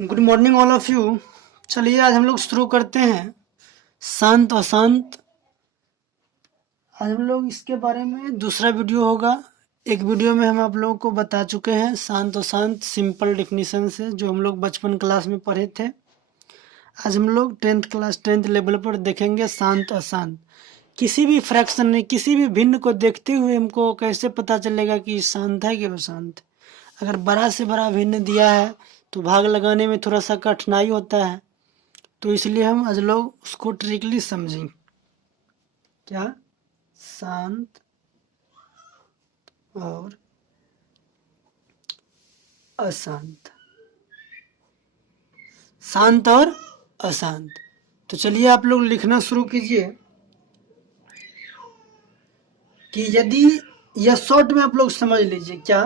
Good morning all of you. चलिए आज हम लोग शुरू करते हैं शांत अशांत। आज हम लोग इसके बारे में दूसरा वीडियो होगा। एक वीडियो में हम आप लोगों को बता चुके हैं शांत अशांत सिंपल डेफिनेशन से, जो हम लोग बचपन क्लास में पढ़े थे। आज हम लोग 10th लेवल पर देखेंगे शांत अशांत। किसी भी फ्रैक्शन में किसी भी भिन्न को देखते हुए हमको कैसे पता चलेगा कि शांत है कि अशांत। अगर बड़ा से बड़ा भिन्न दिया है तो भाग लगाने में थोड़ा सा कठिनाई होता है, तो इसलिए हम आज लोग उसको ट्रिकली समझें। क्या शांत और अशांत, शांत और अशांत। तो चलिए आप लोग लिखना शुरू कीजिए कि यदि यह शॉर्ट में आप लोग समझ लीजिए क्या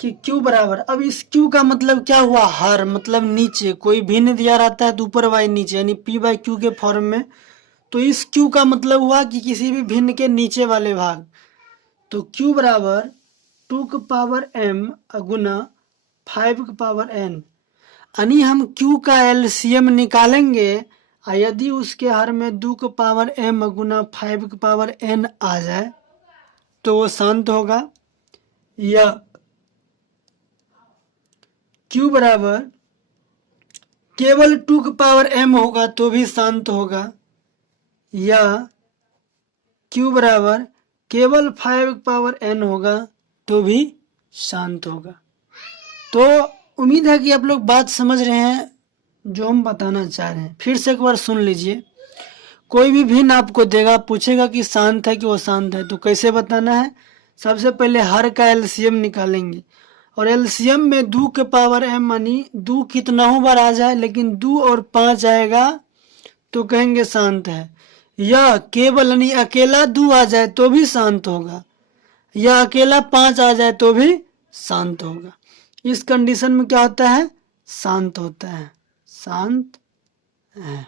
कि Q बराबर, अब इस Q का मतलब क्या हुआ, हर मतलब नीचे। कोई भिन्न दिया रहता है तो ऊपर बाई नीचे, यानी P/Q के फॉर्म में। तो इस Q का मतलब हुआ कि किसी भी भिन्न के नीचे वाले भाग। तो Q बराबर 2 की पावर m गुना 5 की पावर n, यानी हम Q का LCM निकालेंगे और यदि उसके हर में 2 की पावर m गुना 5 की पावर n आ जाए तो वो शांत होगा। या Q बराबर केवल 2 की पावर m होगा तो भी शांत होगा। या Q बराबर केवल 5 की पावर n होगा तो भी शांत होगा। तो उम्मीद है कि आप लोग बात समझ रहे हैं जो हम बताना चाह रहे हैं। फिर से एक बार सुन लीजिए। कोई भी भिन्न आपको देगा, पूछेगा कि शांत है कि वो शांत है, तो कैसे बताना है। सबसे पहले हर का एलसीएम निकालेंगे और एलसीएम में 2 के पावर m, यानी 2 कितना बार आ जाए, लेकिन 2 और 5 आएगा तो कहेंगे शांत है। या केवल यानी अकेला 2 आ जाए तो भी शांत होगा, या अकेला 5 आ जाए तो भी शांत होगा। इस कंडीशन में क्या होता है, शांत होता है, शांत है।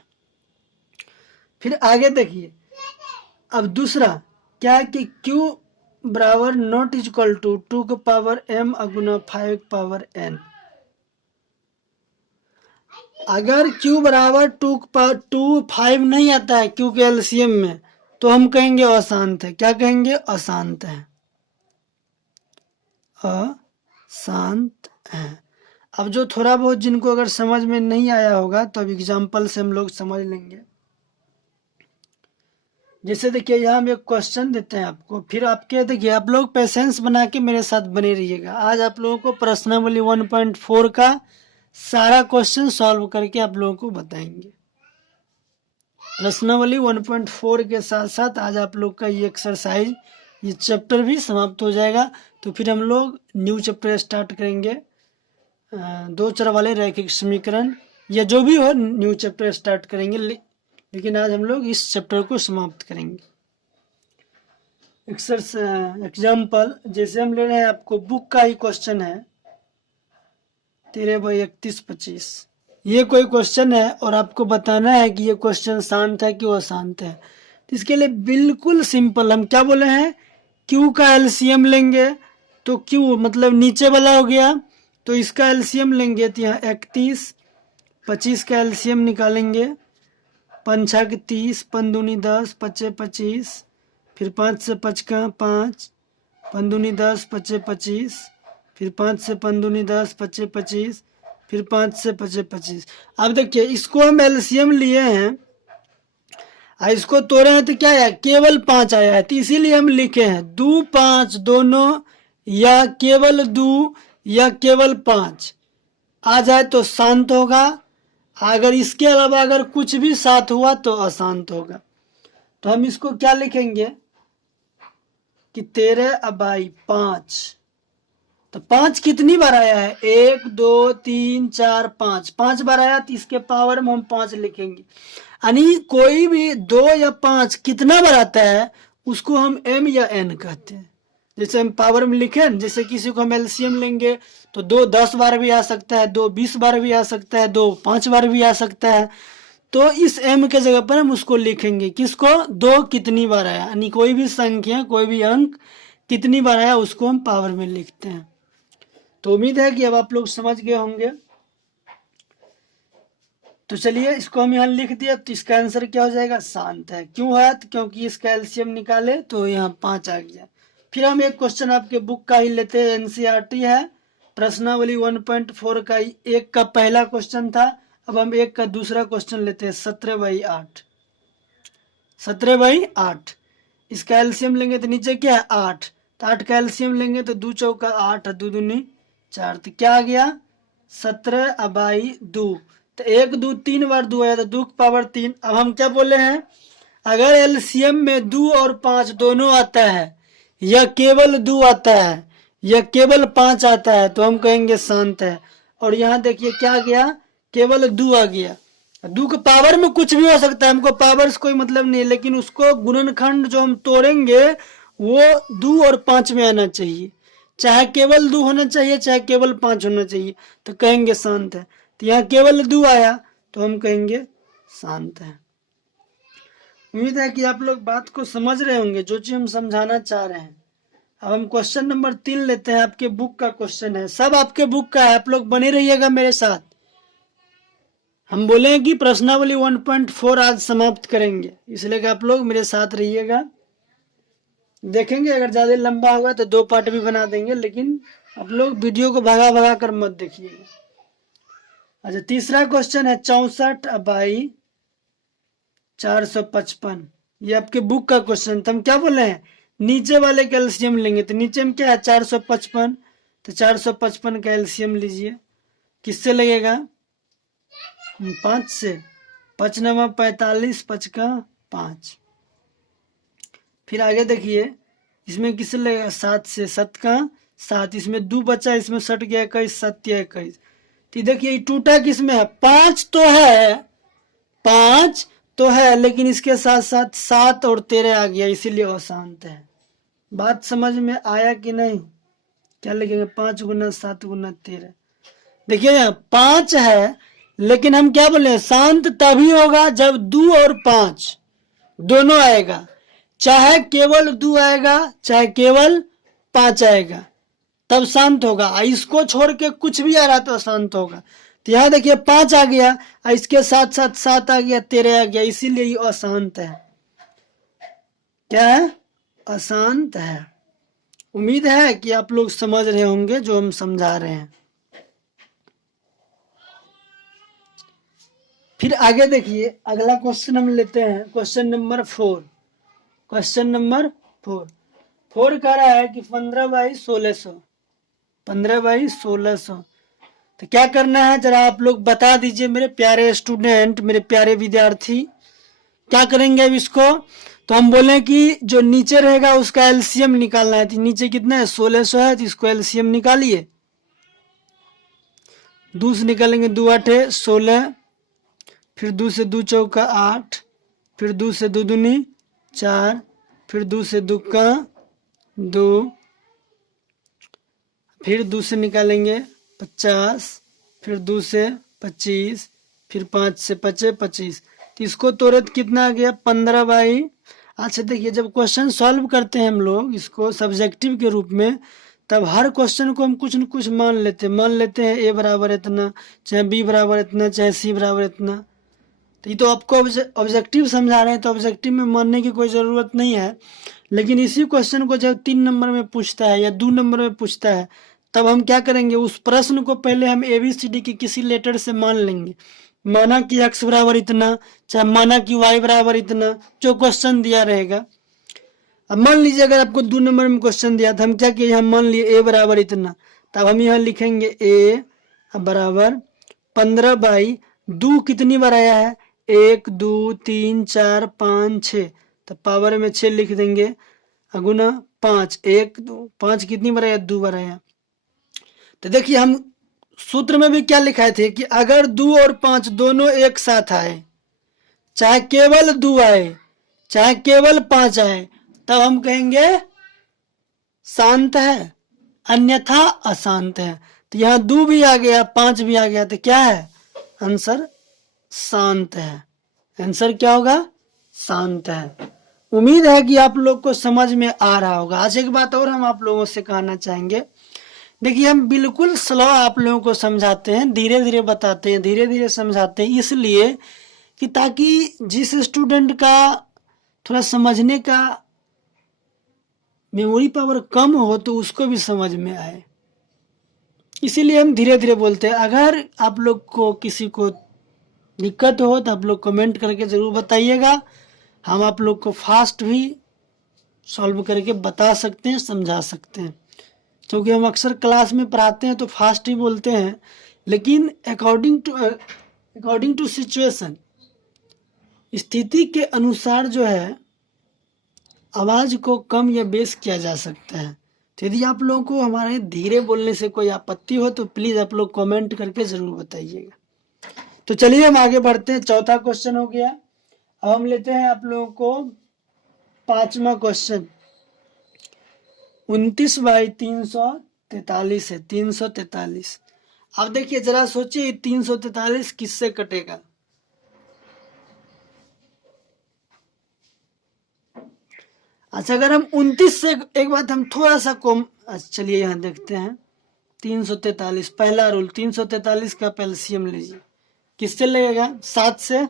फिर आगे देखिए, अब दूसरा क्या है कि Q बराबर नॉट इज इक्वल टू 2 के पावर m गुना 5 के पावर n। अगर Q बराबर 2 5 नहीं आता है Q के एलसीएम में, तो हम कहेंगे अशांत है। क्या कहेंगे, अशांत है, अशांत है। अब जो थोड़ा बहुत जिनको अगर समझ में नहीं आया होगा तो अब एग्जाम्पल से हम लोग समझ लेंगे। जैसे देखिए यहाँ हम एक क्वेश्चन देते हैं आपको, फिर आपके देखिए आप लोग पेशेंस बना के मेरे साथ बने रहिएगा। आज आप लोगों को प्रश्नावली 1.4 का सारा क्वेश्चन सॉल्व करके आप लोगों को बताएंगे। प्रश्नावली 1.4 के साथ साथ आज आप लोग का ये एक्सरसाइज, ये चैप्टर भी समाप्त हो जाएगा। तो फिर हम लोग न्यू चैप्टर स्टार्ट करेंगे, 2 चर वाले रैखिक समीकरण या जो भी हो, न्यू चैप्टर स्टार्ट करेंगे। लेकिन आज हम लोग इस चैप्टर को समाप्त करेंगे। एग्जाम्पल जैसे हम ले रहे हैं, आपको बुक का ही क्वेश्चन है 13/31-25। ये कोई क्वेश्चन है और आपको बताना है कि ये क्वेश्चन शांत है कि अशांत है। तो इसके लिए बिल्कुल सिंपल, हम क्या बोले हैं, Q का एलसीएम लेंगे। तो Q मतलब नीचे वाला हो गया, तो इसका एलसीएम लेंगे तो यहाँ 31, 25 का एलसीएम निकालेंगे। 5 छक 30, 5 दूनी 10, 5 25, फिर 5 से 5 का 5, 5 दूनी 10, 5 25, फिर 5 से 5 दूनी 10, 5 25, फिर 5 से 5 25। अब देखिए इसको हम एलसीएम लिए हैं और इसको तोड़े हैं तो क्या है, केवल 5 आया है। तो इसीलिए हम लिखे हैं 2 5 दोनों, या केवल 2 या केवल 5 आ जाए तो शांत होगा। अगर इसके अलावा अगर कुछ भी साथ हुआ तो अशांत होगा। तो हम इसको क्या लिखेंगे कि 13/5। तो 5 कितनी बार आया है, 1 2 3 4 5, 5 बार आया, तो इसके पावर में हम 5 लिखेंगे। यानी कोई भी 2 या 5 कितना बार आता है उसको हम m या n कहते हैं। जैसे हम पावर में लिखे, जैसे किसी को हम एलसीएम लेंगे तो 2 10 बार भी आ सकता है, 2 20 बार भी आ सकता है, 2 5 बार भी आ सकता है। तो इस m के जगह पर हम उसको लिखेंगे, किसको, 2 कितनी बार आया, यानी कोई भी संख्या कोई भी अंक कितनी बार आया उसको हम पावर में लिखते हैं। तो उम्मीद है कि अब आप लोग समझ गए होंगे। तो चलिए इसको हम यहाँ लिख दिया, तो इसका आंसर क्या हो जाएगा, शांत है। क्यों है, तो क्योंकि इसका एलसीएम निकाले तो यहाँ 5 आ गया। फिर हम एक क्वेश्चन आपके बुक का ही लेते हैं, एनसीईआरटी है, प्रश्नावली 1.4 का एक का पहला क्वेश्चन था। अब हम एक का दूसरा क्वेश्चन लेते हैं, 17/8। 17/8 इसका एलसीएम लेंगे तो नीचे क्या है 8, तो 8 का एलसीएम लेंगे तो 2 चौका 8, 2 दूनी 4, तो क्या आ गया 17/2। तो 1 2 3 बार 2 आया तो 2 की पावर 3। अब हम क्या बोले हैं, अगर एलसीएम में 2 और 5 दोनों आता है या केवल 2 आता है या केवल 5 आता है तो हम कहेंगे शांत है। और यहाँ देखिए क्या आ गया, केवल 2 आ गया। 2 के पावर में कुछ भी हो सकता है, हमको पावर से कोई मतलब नहीं है, लेकिन उसको गुणनखंड जो हम तोड़ेंगे वो 2 और 5 में आना चाहिए, चाहे केवल 2 होना चाहिए चाहे केवल 5 होना चाहिए, तो कहेंगे शांत है। तो यहाँ केवल 2 आया तो हम कहेंगे शांत है। उम्मीद है कि आप लोग बात को समझ रहे होंगे, जो चीज हम समझाना चाह रहे हैं। अब हम क्वेश्चन नंबर 3 लेते हैं, आपके बुक का क्वेश्चन है, सब आपके बुक का है, आप लोग बने रहिएगा मेरे साथ। हम बोले कि प्रश्नावली 1.4 आज समाप्त करेंगे, इसलिए कि आप लोग मेरे साथ रहिएगा। देखेंगे अगर ज्यादा लंबा होगा तो 2 पार्ट भी बना देंगे, लेकिन आप लोग वीडियो को भगा भगा कर मत देखिएगा। अच्छा, तीसरा क्वेश्चन है 64/455, ये आपके बुक का क्वेश्चन। तो हम क्या बोले हैं, नीचे वाले का एलसीएम लेंगे, तो नीचे में क्या है 455, तो 455 का एलसीएम लीजिए, किससे लगेगा 5 से, 5 9 45, 5 का 5। फिर आगे देखिए इसमें किससे लगेगा 7 से, 7 का 7, इसमें 2 बचा, इसमें सट गया 21, 7 या 21। तो देखिए टूटा किसमें है, 5 तो है, 5 तो है, लेकिन इसके साथ साथ 7 और 13 आ गया, इसीलिए अशांत है। बात समझ में आया कि नहीं, क्या लिखेंगे 5 गुना 7 गुना 13। देखिए यहाँ 5 है, लेकिन हम क्या बोले, शांत तभी होगा जब 2 और 5 दोनों आएगा, चाहे केवल 2 आएगा चाहे केवल 5 आएगा, तब शांत होगा। इसको छोड़ के कुछ भी आ रहा तो अशांत होगा। तो यहाँ देखिए 5 आ गया, इसके साथ साथ 7 आ गया, 13 आ गया, इसीलिए ये अशांत है। क्या है, अशांत है। उम्मीद है कि आप लोग समझ रहे होंगे जो हम समझा रहे हैं। फिर आगे देखिए अगला क्वेश्चन हम लेते हैं, क्वेश्चन नंबर 4। क्वेश्चन नंबर 4 कह रहा है कि 15/1600, 15/1600। तो क्या करना है जरा आप लोग बता दीजिए मेरे प्यारे स्टूडेंट, मेरे प्यारे विद्यार्थी। क्या करेंगे अब इसको, तो हम बोले कि जो नीचे रहेगा उसका एलसीएम निकालना है। तो नीचे कितना है 1600 है, तो इसको एलसीएम निकालिए। 2 से निकालेंगे 2 8 16, फिर 2 से 2 चौका 8, फिर 2 से 2 दूनी 4, फिर 2 से 2 का 2, फिर 2 से निकालेंगे 50, फिर 2 से 25, फिर 5 से 25। तो इसको तोड़े तो कितना आ गया 15/। अच्छा देखिए जब क्वेश्चन सॉल्व करते हैं हम लोग इसको सब्जेक्टिव के रूप में, तब हर क्वेश्चन को हम कुछ न कुछ मान लेते हैं ए बराबर इतना, चाहे बी बराबर इतना, चाहे सी बराबर इतना। तो ये तो आपको ऑब्जेक्टिव समझा रहे हैं, तो ऑब्जेक्टिव में मानने की कोई ज़रूरत नहीं है। लेकिन इसी क्वेश्चन को जब 3 नंबर में पूछता है या 2 नंबर में पूछता है, तब हम क्या करेंगे, उस प्रश्न को पहले हम ABCD के किसी लेटर से मान लेंगे। माना कि x बराबर इतना, चाहे माना कि y बराबर इतना, जो क्वेश्चन दिया रहेगा। अब मान लीजिए अगर आपको 2 नंबर में क्वेश्चन दिया था, हम क्या किए, हम मान लिए a बराबर इतना, तब हम यहाँ लिखेंगे a बराबर 15/2 कितनी बार आया है 1 2 3 4 5 6, तो पावर में 6 लिख देंगे, गुना 5, 1 2 5 कितनी बार आया 2 बार आया। तो देखिए हम सूत्र में भी क्या लिखाए थे कि अगर 2 और 5 दोनों एक साथ आए, चाहे केवल 2 आए चाहे केवल 5 आए, तब हम कहेंगे शांत है, अन्यथा अशांत है। तो यहाँ 2 भी आ गया 5 भी आ गया, तो क्या है आंसर शांत है। आंसर क्या होगा, शांत है। उम्मीद है कि आप लोग को समझ में आ रहा होगा। आज एक बात और हम आप लोगों से कहना चाहेंगे, देखिए हम बिल्कुल स्लो आप लोगों को समझाते हैं, धीरे धीरे बताते हैं, धीरे धीरे समझाते हैं, इसलिए कि ताकि जिस स्टूडेंट का थोड़ा समझने का मेमोरी पावर कम हो तो उसको भी समझ में आए, इसीलिए हम धीरे धीरे बोलते हैं। अगर आप लोग को किसी को दिक्कत हो तो आप लोग कमेंट करके ज़रूर बताइएगा, हम आप लोग को फास्ट भी सॉल्व करके बता सकते हैं, समझा सकते हैं, क्योंकि हम अक्सर क्लास में पढ़ाते हैं तो फास्ट ही बोलते हैं, लेकिन अकॉर्डिंग टू सिचुएशन, स्थिति के अनुसार जो है आवाज़ को कम या बेस किया जा सकता है। तो यदि आप लोगों को हमारे धीरे बोलने से कोई आपत्ति हो तो प्लीज़ आप लोग कमेंट करके ज़रूर बताइएगा। तो चलिए हम आगे बढ़ते हैं, चौथा क्वेश्चन हो गया। अब हम लेते हैं आप लोगों को पांचवा क्वेश्चन। 29/343 है, 343। अब देखिए जरा सोचिए 343 किससे कटेगा। अच्छा, अगर हम 29 से एक बात हम थोड़ा सा कम, चलिए यहाँ देखते हैं 343। पहला रूल, 343 का एलसीएम लीजिए, किससे लगेगा? 7 से।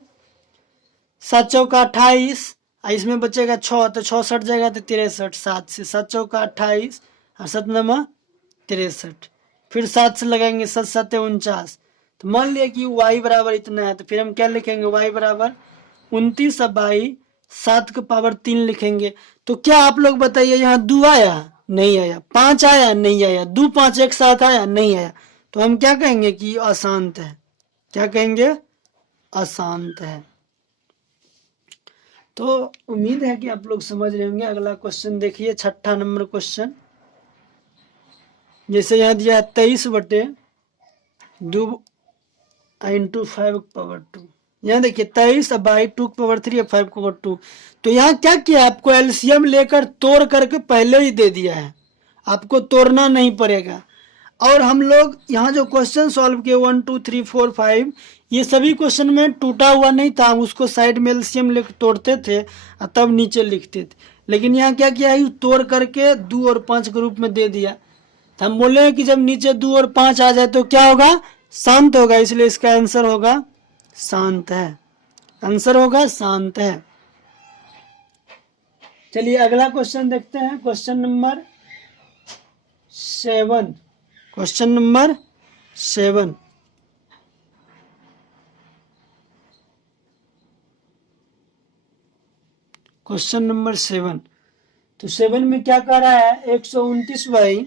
7 चौका 28, इसमें बचेगा 6 तो 6 सट जाएगा तो 63। 7 से 7 चौका 28 और 7 नमा 63। फिर 7 से लगाएंगे 7 7 49। तो मान लिया कि y बराबर इतना है, तो फिर हम क्या लिखेंगे? y बराबर 29/7 का पावर 3 लिखेंगे। तो क्या आप लोग बताइए, यहाँ 2 आया? नहीं आया। 5 आया? नहीं आया। 2 5 एक साथ आया? नहीं आया। तो हम क्या कहेंगे कि अशांत है। क्या कहेंगे? अशांत है। तो उम्मीद है कि आप लोग समझ रहे होंगे। अगला क्वेश्चन देखिए, 6ठा नंबर क्वेश्चन। जैसे यहाँ दिया है 23/2 × 5/2। यहाँ देखिए 23/2 × 5/2। तो यहाँ क्या किया, आपको एलसीएम लेकर तोड़ करके पहले ही दे दिया है, आपको तोड़ना नहीं पड़ेगा। और हम लोग यहाँ जो क्वेश्चन सॉल्व किए 1 2 3 4 5, ये सभी क्वेश्चन में टूटा हुआ नहीं था, हम उसको साइड में एलसीएम लेकर तोड़ते थे और तब नीचे लिखते थे। लेकिन यहाँ क्या किया है, तोड़ करके 2 और 5 के रूप में दे दिया। तो हम बोले हैं कि जब नीचे 2 और 5 आ जाए तो क्या होगा? शांत होगा, इसलिए इसका आंसर होगा शांत है। आंसर होगा शांत है। चलिए अगला क्वेश्चन देखते हैं, question number 7। Question number 7। Question number 7। तो 7 में क्या कह रहा है? 129/2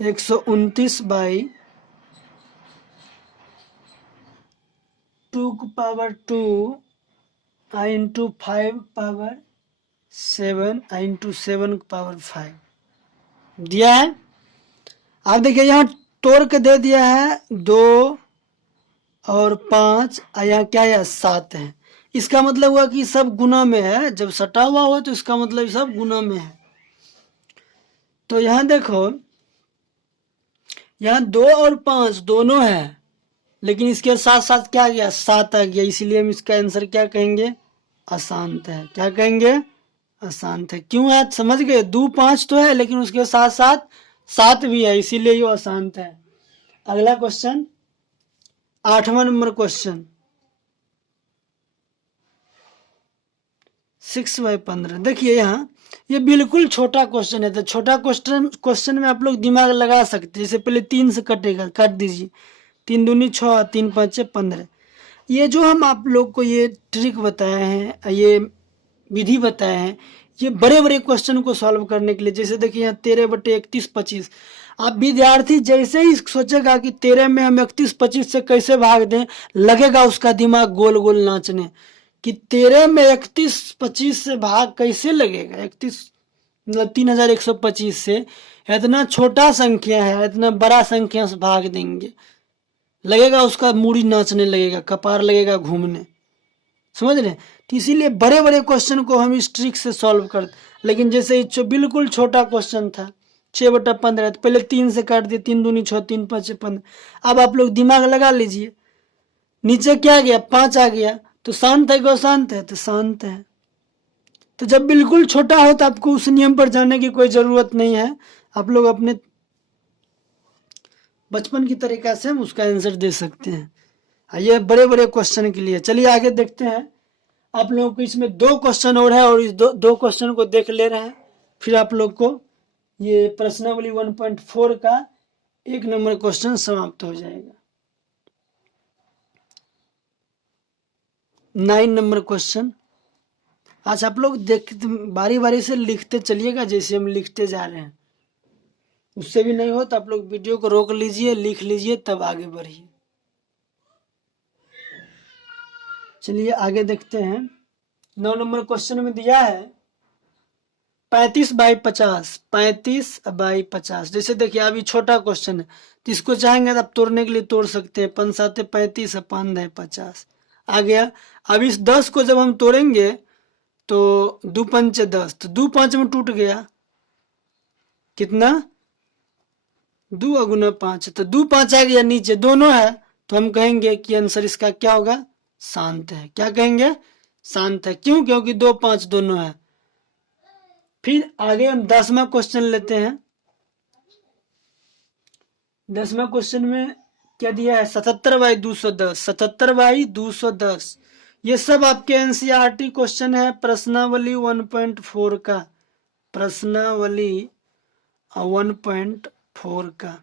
× 5/7 × 7/5 दिया है। आप देखिए यहाँ तोड़ के दे दिया है 2 और 5, यहाँ क्या है? 7 है। इसका मतलब हुआ कि सब गुना में है। जब सटा हुआ हो तो इसका मतलब सब गुना में है। तो यहाँ देखो, यहाँ 2 और 5 दोनों है, लेकिन इसके साथ साथ क्या आ गया? 7 आ गया, इसीलिए हम इसका आंसर क्या कहेंगे? अशांत है। क्या कहेंगे? अशांत है। क्यों है? समझ गए? 2 5 तो है, लेकिन उसके साथ साथ 7 भी है, इसीलिए ये अशांत है। अगला क्वेश्चन, 8वां नंबर क्वेश्चन, 6/15। देखिए यहाँ ये बिल्कुल छोटा क्वेश्चन है। तो छोटा क्वेश्चन में आप लोग दिमाग लगा सकते हैं। जैसे पहले 3 से कटेगा, काट दीजिए। 3 दूनी 6, 3 5 15। ये जो हम आप लोग को ये ट्रिक बताए हैं, ये विधि बताए हैं, ये बड़े बड़े क्वेश्चन को सॉल्व करने के लिए। जैसे देखिए यहाँ 13/31/25। आप विद्यार्थी जैसे ही सोचेगा कि 13 में हम 31/25 से कैसे भाग दें, लगेगा उसका दिमाग गोल गोल नाचने कि 13 में 31/25 से भाग कैसे लगेगा। 31 मतलब 3125 से इतना छोटा संख्या है, इतना बड़ा संख्या से भाग देंगे, लगेगा उसका मूड़ी नाचने लगेगा, कपार लगेगा घूमने। समझ रहे? तो इसीलिए बड़े बड़े क्वेश्चन को हम इस ट्रिक से सॉल्व करते। लेकिन जैसे ये बिल्कुल छोटा क्वेश्चन था 6/15, तो पहले 3 से काट दिए। 3 दूनी 6, 3 5 15। अब आप लोग दिमाग लगा लीजिए, नीचे क्या आ गया? 5 आ गया। तो शांत है कि अशांत है? तो शांत है। तो जब बिल्कुल छोटा हो तो आपको उस नियम पर जाने की कोई ज़रूरत नहीं है। आप लोग अपने बचपन की तरीका से हम उसका आंसर दे सकते हैं। ये बड़े बड़े क्वेश्चन के लिए। चलिए आगे देखते हैं। आप लोगों को इसमें 2 क्वेश्चन और है और इस दो क्वेश्चन को देख ले रहे हैं, फिर आप लोग को ये प्रश्नावली 1.4 का 1 नंबर क्वेश्चन समाप्त हो जाएगा। 9 नंबर क्वेश्चन। आज आप लोग बारी बारी से लिखते चलिएगा, जैसे हम लिखते जा रहे हैं। उससे भी नहीं हो तो आप लोग वीडियो को रोक लीजिए, लिख लीजिए, तब आगे बढ़िए। चलिए आगे देखते हैं। 9 नंबर क्वेश्चन में दिया है 35/50। 35/50। जैसे देखिए अभी छोटा क्वेश्चन है, तो इसको चाहेंगे तो आप तोड़ने के लिए तोड़ सकते हैं। 5 7 35, 5 10 50 आ गया। अब इस 10 को जब हम तोड़ेंगे तो 2 5 10, तो 2 5 में टूट गया। कितना? 2 गुना 5, तो 2 5 आ गया नीचे, दोनों है, तो हम कहेंगे कि आंसर इसका क्या होगा? शांत है। क्या कहेंगे? शांत है। क्यों? क्योंकि 2 5 दोनों है। फिर आगे हम 10वां क्वेश्चन लेते हैं। 10वां क्वेश्चन में क्या दिया है? 77/210। 77/210। ये सब आपके एनसीईआरटी क्वेश्चन है प्रश्नावली 1.4 का। प्रश्नावली 1.4 का।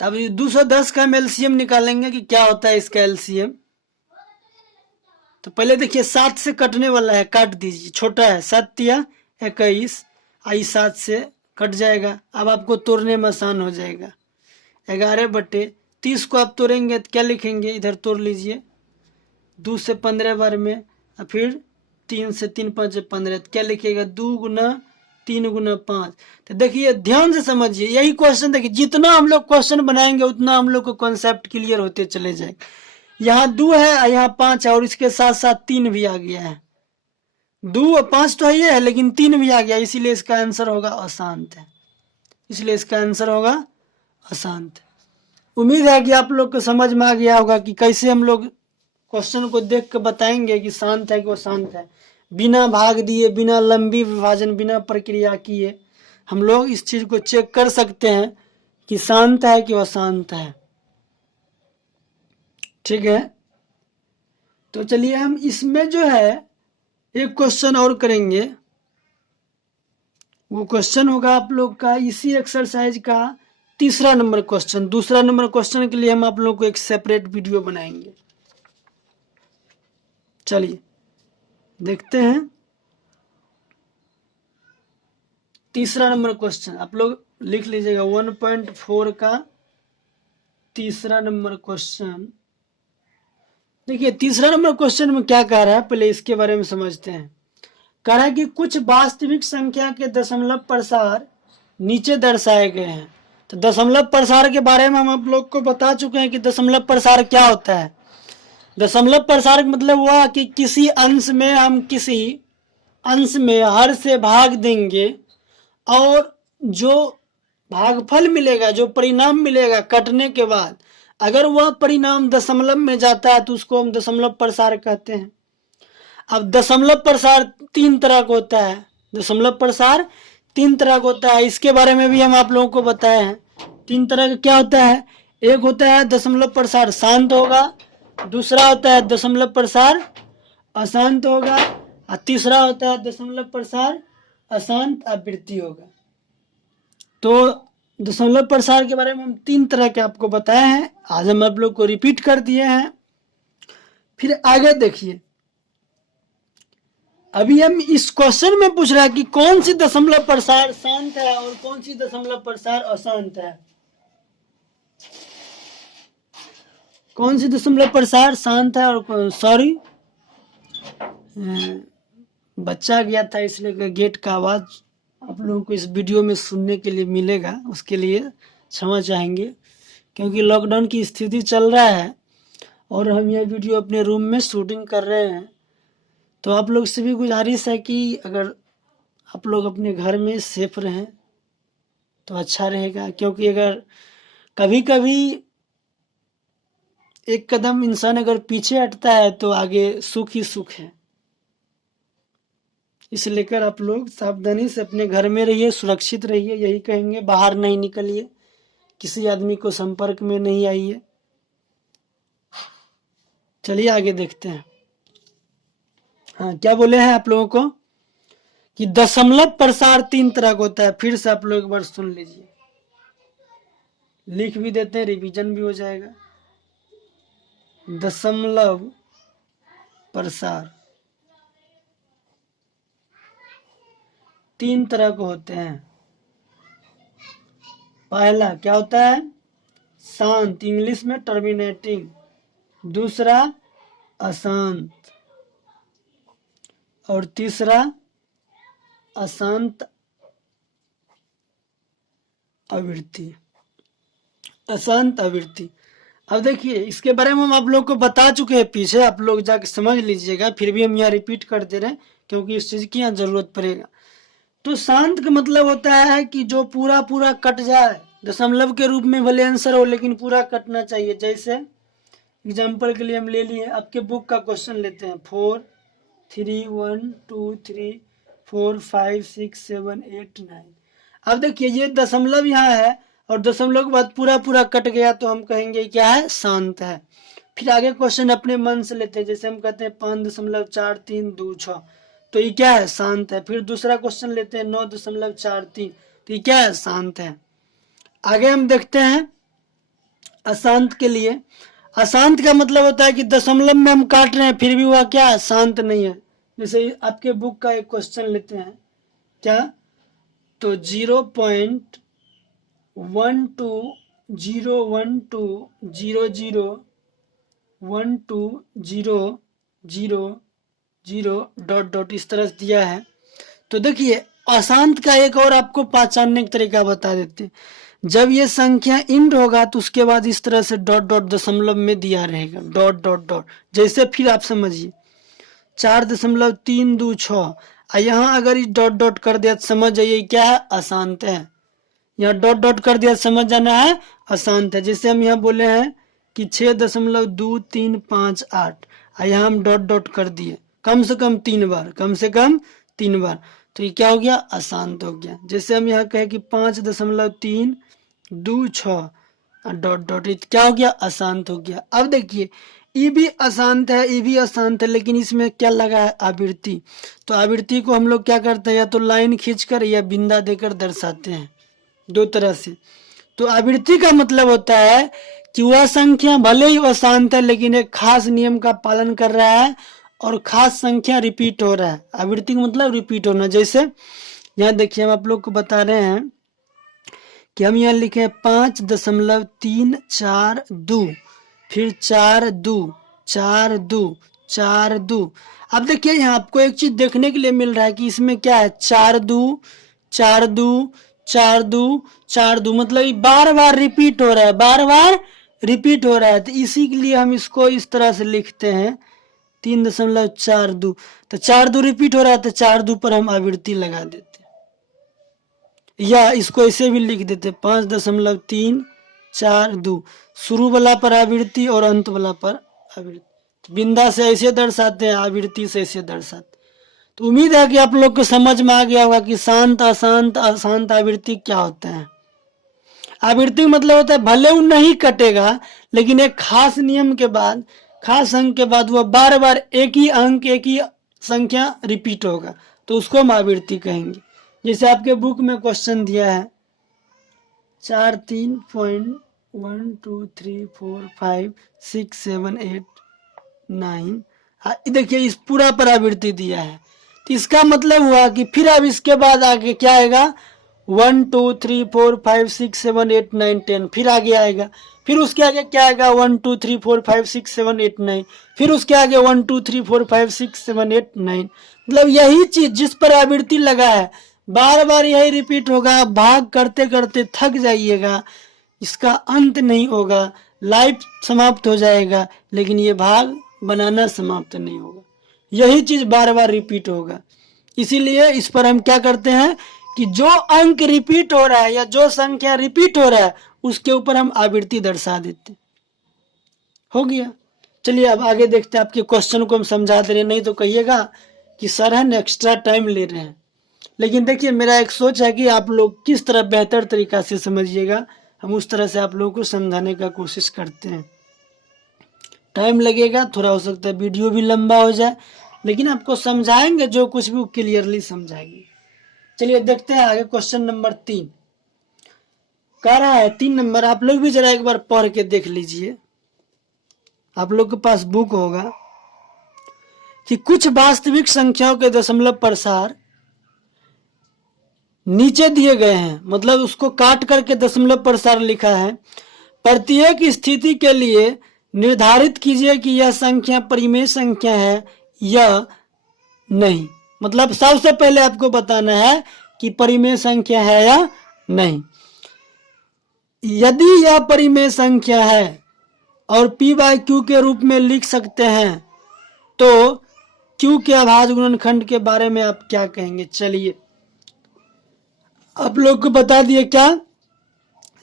तब 210 का हम एलसीएम निकालेंगे कि क्या होता है इसका एलसीएम। तो पहले देखिए 7 से कटने वाला है, काट दीजिए। छोटा है, 7 या 21, आई 7 से कट जाएगा। अब आपको तोड़ने में आसान हो जाएगा। 11/30 को आप तोड़ेंगे तो क्या लिखेंगे? इधर तोड़ लीजिए। 2 से 15 बार में, और फिर 3 से 3 5 15, तो क्या लिखिएगा? 2 गुना 3 गुना 5। तो देखिए ध्यान से समझिए, यही क्वेश्चन देखिए, जितना हम लोग क्वेश्चन बनाएंगे उतना हम लोग को कॉन्सेप्ट क्लियर होते चले जाएगा। यहाँ 2 है, यहाँ 5 है, और इसके साथ साथ 3 भी आ गया है। 2 और 5 तो ये है, लेकिन 3 भी आ गया, इसीलिए इसका आंसर होगा अशांत है। इसलिए इसका आंसर होगा अशांत। उम्मीद है कि आप लोग को समझ में आ गया होगा कि कैसे हम लोग क्वेश्चन को देख कर बताएंगे कि शांत है कि अशांत है, बिना भाग दिए, बिना लंबी विभाजन, बिना प्रक्रिया किए हम लोग इस चीज को चेक कर सकते हैं कि शांत है कि अशांत है। ठीक है, तो चलिए हम इसमें जो है एक क्वेश्चन और करेंगे। वो क्वेश्चन होगा आप लोग का इसी एक्सरसाइज का 3रा नंबर क्वेश्चन। 2रा नंबर क्वेश्चन के लिए हम आप लोग को एक सेपरेट वीडियो बनाएंगे। चलिए देखते हैं 3रा नंबर क्वेश्चन। आप लोग लिख लीजिएगा 1.4 का 3रा नंबर क्वेश्चन। देखिए 3रा नंबर क्वेश्चन में क्या कह रहा है, पहले इसके बारे में समझते हैं। कह रहा है कि कुछ वास्तविक संख्या के दशमलव प्रसार नीचे दर्शाए गए हैं। तो दशमलव प्रसार के बारे में हम आप लोग को बता चुके हैं कि दशमलव प्रसार क्या होता है। दशमलव प्रसार का मतलब हुआ कि किसी अंश में हम किसी अंश में हर से भाग देंगे, और जो भागफल मिलेगा, जो परिणाम मिलेगा कटने के बाद, अगर वह परिणाम दशमलव में जाता है तो उसको हम दशमलव प्रसार कहते हैं। अब दशमलव प्रसार 3 तरह का होता है। दशमलव प्रसार 3 तरह का होता है, इसके बारे में भी हम आप लोगों को बताए हैं। 3 तरह का क्या होता है? एक होता है दशमलव प्रसार शांत होगा, दूसरा होता है दशमलव प्रसार अशांत होगा, और तीसरा होता है दशमलव प्रसार अशांत आवृत्ति होगा। तो दशमलव प्रसार के बारे में हम 3 तरह के आपको बताए हैं, आज हम आप लोग को रिपीट कर दिए हैं। फिर आगे देखिए, अभी हम इस क्वेश्चन में पूछ रहा है कि कौन सी दशमलव प्रसार शांत है और कौन सी दशमलव प्रसार अशांत है। कौन सी दशमलव प्रसार शांत है और सॉरी बच्चा गया था इसलिए गेट का आवाज आप लोगों को इस वीडियो में सुनने के लिए मिलेगा, उसके लिए क्षमा चाहेंगे, क्योंकि लॉकडाउन की स्थिति चल रहा है और हम यह वीडियो अपने रूम में शूटिंग कर रहे हैं। तो आप लोग से भी गुजारिश है कि अगर आप लोग अपने घर में सेफ रहें तो अच्छा रहेगा, क्योंकि अगर कभी कभी एक कदम इंसान अगर पीछे हटता है तो आगे सुख ही सुख है। इस लेकर आप लोग सावधानी से अपने घर में रहिए, सुरक्षित रहिए, यही कहेंगे। बाहर नहीं निकलिए, किसी आदमी को संपर्क में नहीं आई है। चलिए आगे देखते हैं। हाँ, क्या बोले हैं आप लोगों को कि दशमलव प्रसार 3 तरह का होता है। फिर से आप लोग एक बार सुन लीजिए, लिख भी देते हैं, रिवीजन भी हो जाएगा। दशमलव प्रसार 3 तरह के होते हैं। पहला क्या होता है? शांत, इंग्लिश में टर्मिनेटिंग। दूसरा अशांत, और तीसरा अशांत आवृत्ति। अशांत आवृत्ति। अब देखिए, इसके बारे में हम आप लोग को बता चुके हैं पीछे, आप लोग जाके समझ लीजिएगा। फिर भी हम यहाँ रिपीट कर दे रहे हैं क्योंकि इस चीज की यहाँ जरूरत पड़ेगा। तो शांत का मतलब होता है कि जो पूरा पूरा कट जाए, दशमलव के रूप में भले आंसर हो लेकिन पूरा कटना चाहिए। जैसे एग्जाम्पल के लिए हम ले लिए, आपके बुक का क्वेश्चन लेते हैं 4 3 1 2 3 4 5 6 7 8 9। अब देखिए, ये दशमलव यहाँ है और दशमलव के बाद पूरा पूरा कट गया तो हम कहेंगे क्या है? शांत है। फिर आगे क्वेश्चन अपने मन से लेते हैं। जैसे हम कहते हैं 5.4326, तो ये क्या है? शांत है। फिर दूसरा क्वेश्चन लेते हैं 9.43, तो ये क्या है? शांत है। आगे हम देखते हैं अशांत के लिए। अशांत का मतलब होता है कि दशमलव में हम काट रहे हैं फिर भी वह क्या है? शांत नहीं है। जैसे आपके बुक का एक क्वेश्चन लेते हैं, क्या? तो 0.1201201200 इस तरह से दिया है। तो देखिए, अशांत का एक और आपको पहचानने का तरीका बता देते हैं। जब ये संख्या इंड होगा तो उसके बाद इस तरह से डॉट डॉट दशमलव में दिया रहेगा, डॉट डॉट डॉट। जैसे फिर आप समझिए 4.326, यहाँ अगर इस डॉट डॉट कर दिया तो समझ जाइए क्या है? अशांत है। यहाँ डॉट डॉट कर दिया समझ जाना है अशांत है। जैसे हम यहाँ बोले हैं कि 6.2358, यहाँ हम डॉट डॉट कर दिए कम से कम 3 बार, कम से कम 3 बार, तो ये क्या हो गया? अशांत हो गया। जैसे हम यहाँ कहें कि 5.326 डॉट डॉट, क्या हो गया? अशांत हो गया। अब देखिए, ये भी अशांत है, ये भी अशांत है, लेकिन इसमें क्या लगा है? आवृत्ति। तो आवृत्ति को हम लोग क्या करते हैं? या तो लाइन खींचकर या बिंदा देकर दर्शाते हैं, 2 तरह से। तो आवृत्ति का मतलब होता है कि वह संख्या भले ही अशांत है लेकिन एक खास नियम का पालन कर रहा है और खास संख्या रिपीट हो रहा है। आवृत्ति का मतलब रिपीट होना। जैसे यहाँ देखिए, हम आप लोग को बता रहे हैं कि हम यहाँ लिखे 5.342, फिर 4.2. अब देखिए, यहाँ आपको एक चीज देखने के लिए मिल रहा है कि इसमें क्या है? 4.2, मतलब ये बार बार रिपीट हो रहा है, बार बार रिपीट हो रहा है। तो इसी के लिए हम इसको इस तरह से लिखते हैं 3.42। तो 4.2 रिपीट हो रहा है तो 4.2 पर हम आवृत्ति लगा देते, या इसको ऐसे भी लिख देते 5.342, शुरू वाला पर आवृत्ति और अंत वाला पर आवृत्ति। बिंदा से ऐसे दर्शाते हैं, आवृत्ति से ऐसे दर्शाते। तो उम्मीद है कि आप लोग को समझ में आ गया होगा कि शांत, अशांत, अशांत आवृत्ति क्या होता है। आवृत्ति मतलब होता है भले वो नहीं कटेगा लेकिन एक खास नियम के बाद, खास अंक के बाद वह बार बार एक ही अंक, एक ही संख्या रिपीट होगा, तो उसको हम आवृत्ति कहेंगे। जैसे आपके बुक में क्वेश्चन दिया है 4 3.1 2 3 4 5 6 7 8 9, देखिए इस पूरा पर आवृत्ति दिया है। तो इसका मतलब हुआ कि फिर अब इसके बाद आगे क्या आएगा? 1 2 3 4 5 6 7 8 9 10, फिर आगे आएगा। फिर उसके आगे क्या आएगा? 1 2 3 4 5 6 7 8 9, फिर उसके आगे 1 2 3 4 5 6 7 8 9। मतलब यही चीज जिस पर आवृत्ति लगा है बार बार यही रिपीट होगा। भाग करते करते थक जाइएगा, इसका अंत नहीं होगा, लाइफ समाप्त हो जाएगा लेकिन ये भाग बनाना समाप्त नहीं होगा। यही चीज बार बार रिपीट होगा। इसीलिए इस पर हम क्या करते हैं कि जो अंक रिपीट हो रहा है या जो संख्या रिपीट हो रहा है उसके ऊपर हम आवृत्ति दर्शा देते। हो गया। चलिए अब आगे देखते हैं। आपके क्वेश्चन को हम समझा दे रहे हैं, नहीं तो कहिएगा कि सर है एक्स्ट्रा टाइम ले रहे हैं। लेकिन देखिए, मेरा एक सोच है कि आप लोग किस तरह बेहतर तरीका से समझिएगा। हम उस तरह से आप लोगों को समझाने का कोशिश करते हैं। टाइम लगेगा, थोड़ा हो सकता है वीडियो भी लंबा हो जाए, लेकिन आपको समझाएंगे जो कुछ भी वो क्लियरली समझाएंगे। चलिए देखते हैं आगे। क्वेश्चन नंबर 3 कह रहा है, 3 नंबर आप लोग भी जरा एक बार पढ़ के देख लीजिए, आप लोग के पास बुक होगा, कि कुछ वास्तविक संख्याओं के दशमलव प्रसार नीचे दिए गए हैं, मतलब उसको काट करके दशमलव प्रसार लिखा है। प्रत्येक स्थिति के लिए निर्धारित कीजिए कि यह संख्या परिमेय संख्या है या नहीं। मतलब सबसे पहले आपको बताना है कि परिमेय संख्या है या नहीं। यदि यह परिमेय संख्या है और P बाय Q के रूप में लिख सकते हैं, तो Q के अभाज्य गुणनखंड के बारे में आप क्या कहेंगे? चलिए आप लोग को बता दिए। क्या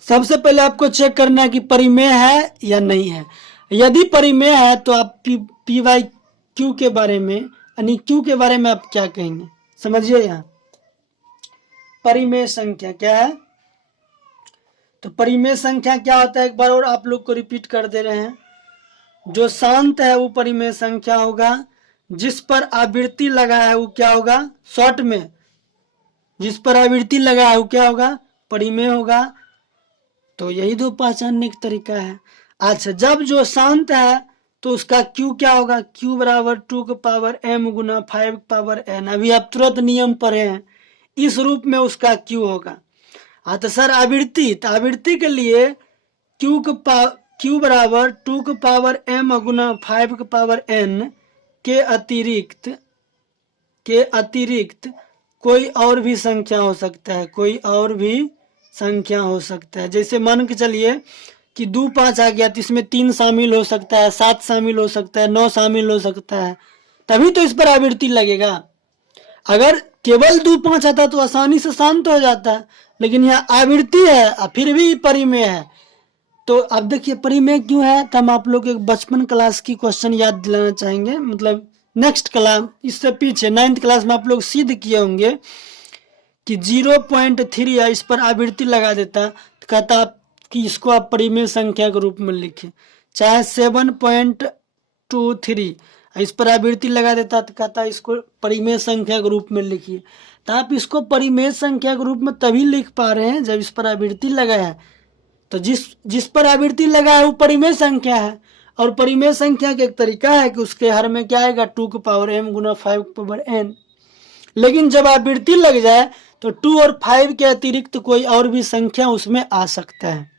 सबसे पहले आपको चेक करना है कि परिमेय है या नहीं है। यदि परिमेय है तो आप P बाय Q के बारे में, यानी Q के बारे में आप क्या कहेंगे? समझिए, यहाँ परिमेय संख्या क्या है। तो परिमेय संख्या क्या होता है, एक बार और आप लोग को रिपीट कर दे रहे हैं। जो शांत है वो परिमेय संख्या होगा, जिस पर आवृत्ति लगा है वो क्या होगा? शॉर्ट में जिस पर आवृत्ति लगा है वो क्या होगा? परिमेय होगा। तो यही दो पहचानने का तरीका है। अच्छा, जब जो शांत है तो उसका Q क्या होगा? Q बराबर 2 के पावर m गुना 5 के पावर n। अभी आप तुरंत नियम पढ़े हैं, इस रूप में उसका Q होगा। हाँ तो सर आवृत्ति, तो आवृत्ति के लिए Q बराबर 2 के पावर m गुना 5 के पावर n के अतिरिक्त कोई और भी संख्या हो सकता है, कोई और भी संख्या हो सकता है। जैसे मान के चलिए कि 2 5 आ गया तो इसमें 3 शामिल हो सकता है, 7 शामिल हो सकता है, 9 शामिल हो सकता है, तभी तो इस पर आवृत्ति लगेगा। अगर केवल 2 5 आता तो आसानी से शांत हो जाता है, लेकिन यहाँ आवृत्ति है और फिर भी परिमेय है। तो अब देखिए परिमेय क्यों है, तो हम आप लोग एक बचपन क्लास की क्वेश्चन याद दिलाना चाहेंगे। मतलब नेक्स्ट क्लास, इससे पीछे 9th क्लास में आप लोग सिद्ध किए होंगे कि 0.3 या इस पर आवृत्ति लगा देता तो कहता कि इसको आप परिमेय संख्या के रूप में लिखें। चाहे 7.23 इस पर आवृत्ति लगा देता तो कहता इसको परिमेय संख्या के रूप में लिखिए। तो आप इसको परिमेय संख्या के रूप में तभी लिख पा रहे हैं जब इस पर आवृत्ति लगा है। तो जिस पर आवृत्ति लगा है वो परिमेय संख्या है। और परिमेय संख्या का एक तरीका है कि उसके हर में क्या आएगा? 2 के पावर m गुना 5 के पावर n। लेकिन जब आवृत्ति लग जाए तो 2 और 5 के अतिरिक्त कोई और भी संख्या उसमें आ सकता है।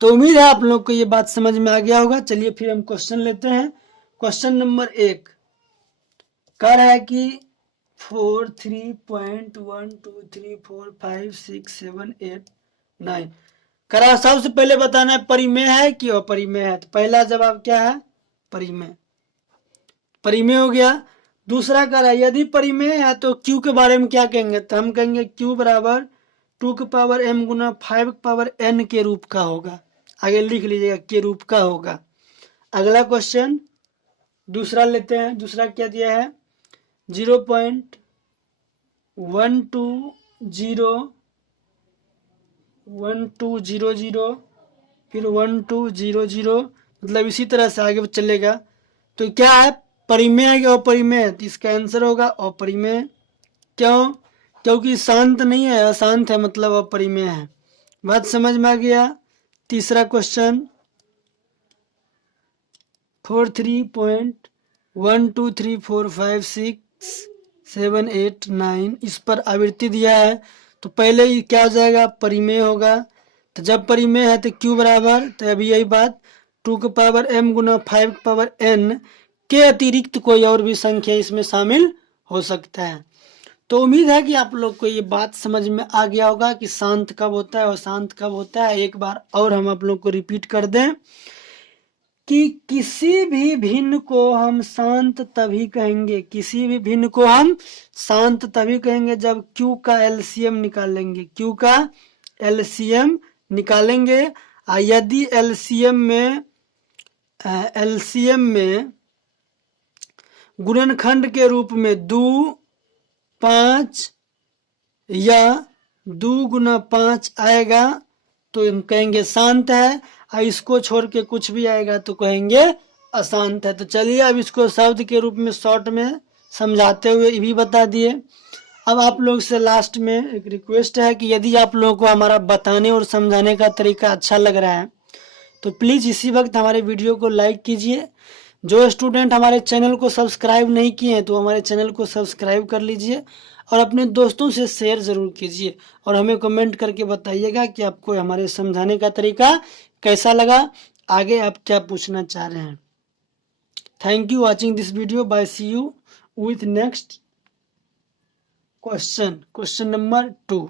तो उम्मीद है आप लोग को ये बात समझ में आ गया होगा। चलिए फिर हम क्वेश्चन लेते हैं। क्वेश्चन नंबर 1 कह रहा है कि 4 3.1 2 3 4 5 6 7 8 9 करा। सबसे पहले बताना है परिमेय है कि अपरिमेय है। तो पहला जवाब क्या है? परिमेय, परिमेय हो गया। दूसरा कह रहा है यदि परिमेय है तो Q के बारे में क्या कहेंगे? तो हम कहेंगे Q बराबर 2 के पावर m गुना 5 के पावर n के रूप का होगा। आगे लिख लीजिएगा, के रूप का होगा। अगला क्वेश्चन दूसरा लेते हैं। दूसरा क्या दिया है? 0.120 1200 फिर 1200, मतलब इसी तरह से आगे चलेगा। तो क्या है? परिमेय है या अपरिमेय? तो इसका आंसर होगा अपरिमेय। क्यों? क्योंकि शांत नहीं है, अशांत है, मतलब अपरिमेय है। बात समझ में आ गया। तीसरा क्वेश्चन 43.123456789 इस पर आवृत्ति दिया है। तो पहले ही क्या हो जाएगा? परिमेय होगा। तो जब परिमेय है तो Q बराबर, तो अभी यही बात 2 के पावर m गुना 5 के पावर n के अतिरिक्त कोई और भी संख्या इसमें शामिल हो सकता है। तो उम्मीद है कि आप लोग को ये बात समझ में आ गया होगा कि शांत कब होता है और शांत कब होता है। एक बार और हम आप लोग को रिपीट कर दें कि किसी भी भिन्न को हम शांत तभी कहेंगे, किसी भी भिन्न को हम शांत तभी कहेंगे जब Q का LCM निकालेंगे, Q का LCM निकालेंगे। यदि LCM में गुणनखंड के रूप में 2 5 या 2 गुना 5 आएगा तो हम कहेंगे शांत है, और इसको छोड़ के कुछ भी आएगा तो कहेंगे अशांत है। तो चलिए अब इसको शब्द के रूप में शॉर्ट में समझाते हुए ये भी बता दिए। अब आप लोग से लास्ट में एक रिक्वेस्ट है कि यदि आप लोगों को हमारा बताने और समझाने का तरीका अच्छा लग रहा है तो प्लीज़ इसी वक्त हमारे वीडियो को लाइक कीजिए। जो स्टूडेंट हमारे चैनल को सब्सक्राइब नहीं किए हैं तो हमारे चैनल को सब्सक्राइब कर लीजिए और अपने दोस्तों से शेयर ज़रूर कीजिए, और हमें कमेंट करके बताइएगा कि आपको हमारे समझाने का तरीका कैसा लगा, आगे आप क्या पूछना चाह रहे हैं। Thank you watching this video. Bye, see you with next question number 2।